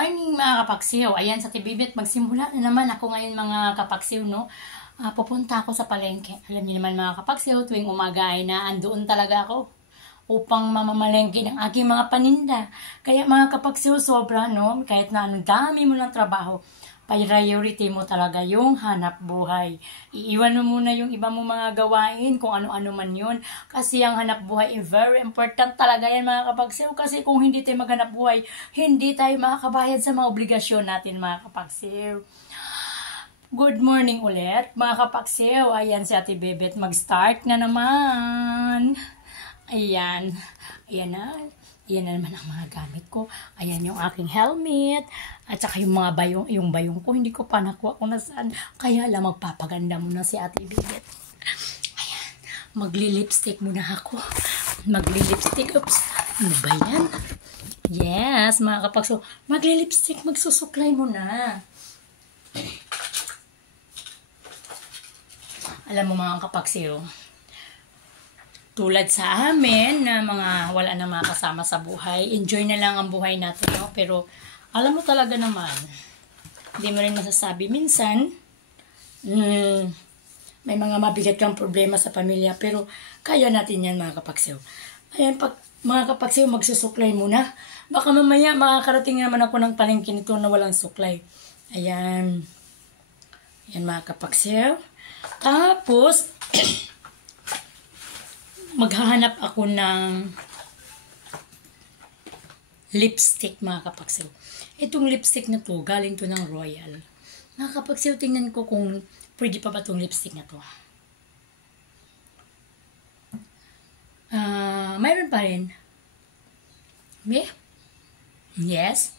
Morning mga kapaksiw. Ayan sa Tibibit, magsimula na naman ako ngayon mga kapaksiw, no? Pupunta ako sa palengke. Alam niyo naman mga kapaksiw, tuwing umaga ay naandoon talaga ako upang mamamalengke ng aking mga paninda. Kaya mga kapaksiw, sobra, no? Kahit na anong dami mo ng trabaho, priority mo talaga yung hanap buhay. Iiwan mo muna yung iba mo mga gawain, kung ano-ano man yun. Kasi ang hanap buhay is very important talaga yan mga kapagsiw. Kasi kung hindi tayo maghanap buhay, hindi tayo makakabayad sa mga obligasyon natin mga kapagsiw. Good morning ulit mga kapagsiw. Ayan si Ate Bebet, mag-start na naman. Ayan. Ayan na. Yan na naman ang mga gamit ko. Ayan yung aking helmet. At saka yung mga bayong, ko, hindi ko pa nakuha kung nasaan. Kaya lang magpapaganda muna si Ate Bibet. Ayan. Magli-lipstick muna ako. Magli-lipstick. Oops. Ano ba yan? Yes, mga kapagso. Magli-lipstick. Magsusuklay muna. Alam mo mga kapagsiyo, tulad sa amin na mga wala na mga kasama sa buhay, enjoy na lang ang buhay natin, no? Pero alam mo talaga naman, hindi mo rin masasabi minsan, may mga mabigat kang problema sa pamilya, pero kaya natin yan mga kapagsiw. Ayan, pag mga kapagsiw, magsusuklay muna. Baka mamaya makakarating naman ako ng palengke nito na walang suklay. Ayan. Ayan mga kapagsiw. Tapos, maghahanap ako ng lipstick mga kapagsiw. Itong lipstick na to, galing to ng Royal. Mga kapagsiw, tingnan ko kung pwede pa ba itong lipstick na to. Mayroon pa rin. May? Yes.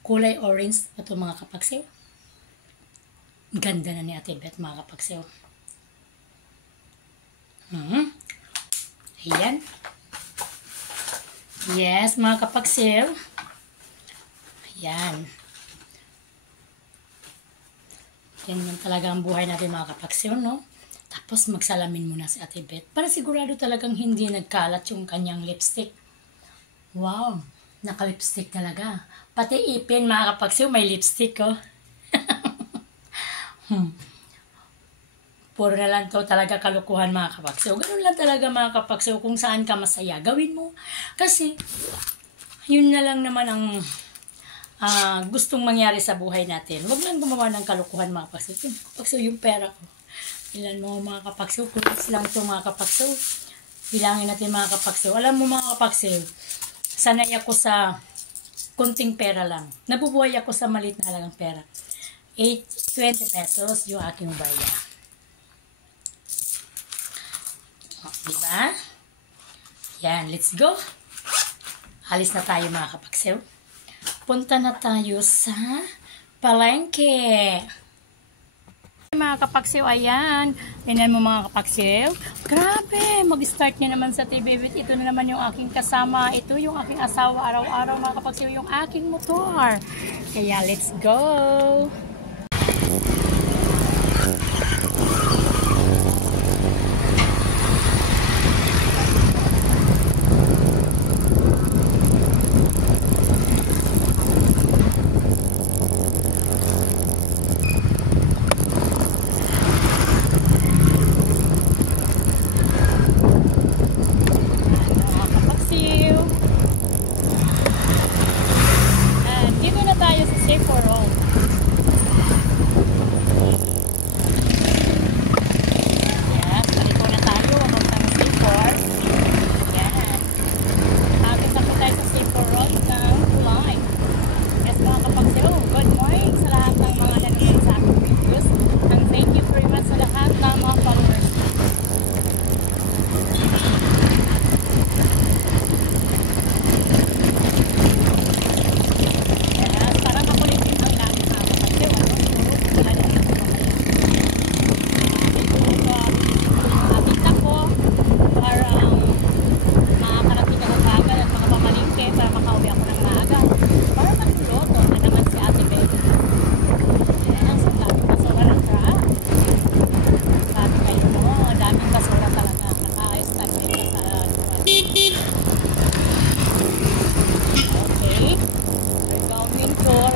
Kulay orange pa ito mga kapagsiw. Ganda na ni Ate Bet mga kapagsiw. Ayan. Yes, mga kapagsiw. Ayan. Yan man talaga ang buhay natin mga kapagsiw, no? Tapos magsalamin muna si Ate Bet para sigurado talagang hindi nagkalat yung kanyang lipstick. Wow, naka-lipstick talaga. Pati ipin mga kapagsiw may lipstick, oh. Puro na lang to talaga kalukuhan mga kapagsiw. Ganun lang talaga mga kapagsiw. Kung saan ka masaya, gawin mo. Kasi, yun na lang naman ang gustong mangyari sa buhay natin. Huwag lang gumawa ng kalukuhan mga kapagsiw. Kapagsiw yung pera ko. Ilan mo mga kapagsiw? Kutis lang to mga kapagsiw. Bilangin natin mga kapagsiw. Alam mo mga kapagsiw, sanay ako sa kunting pera lang. Nabubuhay ako sa maliit na halagang pera. 20 pesos yung aking baya. Diba? Yan, let's go. Alis na tayo mga kapagsiw. Punta na tayo sa palengke. Mga kapagsiw, ayan. Tingnan mo mga kapagsiw. Grabe, mag-start niya naman sa TV. Ito na naman yung aking kasama. Ito yung aking asawa araw-araw mga kapagsiw. Yung aking motor. Kaya let's go. Dito na tayo sa Safe for All.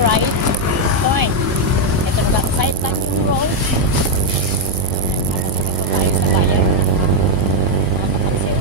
right point. Ito na lang, side lang yung road. Dito po tayo sa bayan. Mga kapagsiw.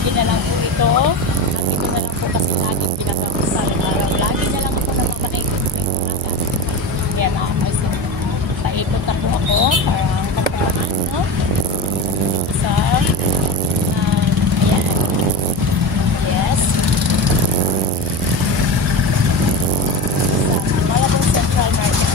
lagi na lang po ito. At ito na lang po kasi laging ginagawa sa araw. Lagi na lang po naman nakikita yung umaga. Kaya nakakaisip. Paikot na po ako para kapalaan, no? So, ayan. Yes. Sa Malabon Central Market.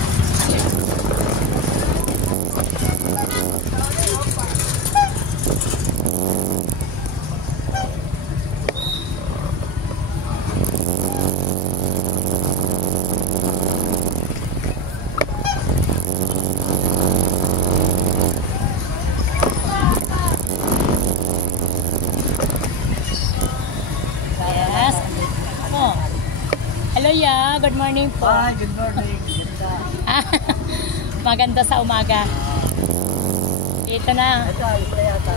Hello, ya. Good morning po. Hi, good morning. Ganda. Maganda sa umaga. Dito na. Ito, ayos na yata.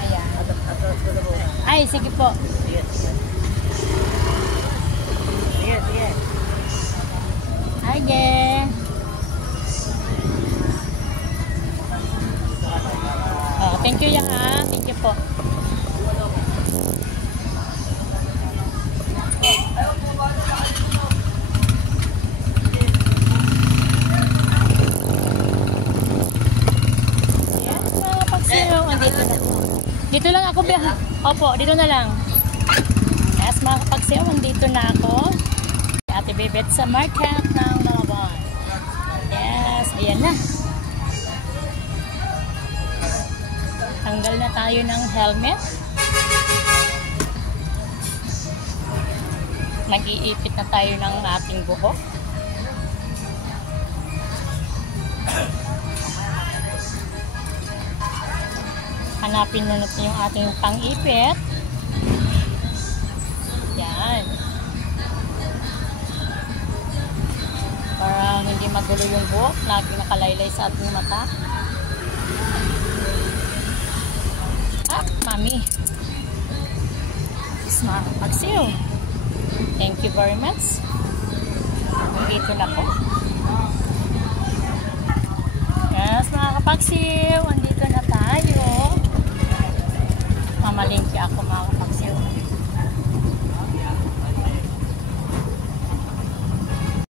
Ayan. Atras ko na muna. Ay, sige po. Sige, sige. Sige, sige. Hi, Ge. Oh, thank you, ya. Thank you po. Dito lang ako, opo, dito na lang. Yes, mga kapagsiyaw, dito na ako. Ate Bebet sa market ng Malabon. Yes, ayan na. Tanggal na tayo ng helmet. Nag-iipit na tayo ng ating buhok. Hanapin na natin yung ating pang-ipit. Yan. Para hindi magulo yung buhok, laging nakalaylay sa ating mata. Mami. Smart Paksiw. Thank you very much. Nandito na po.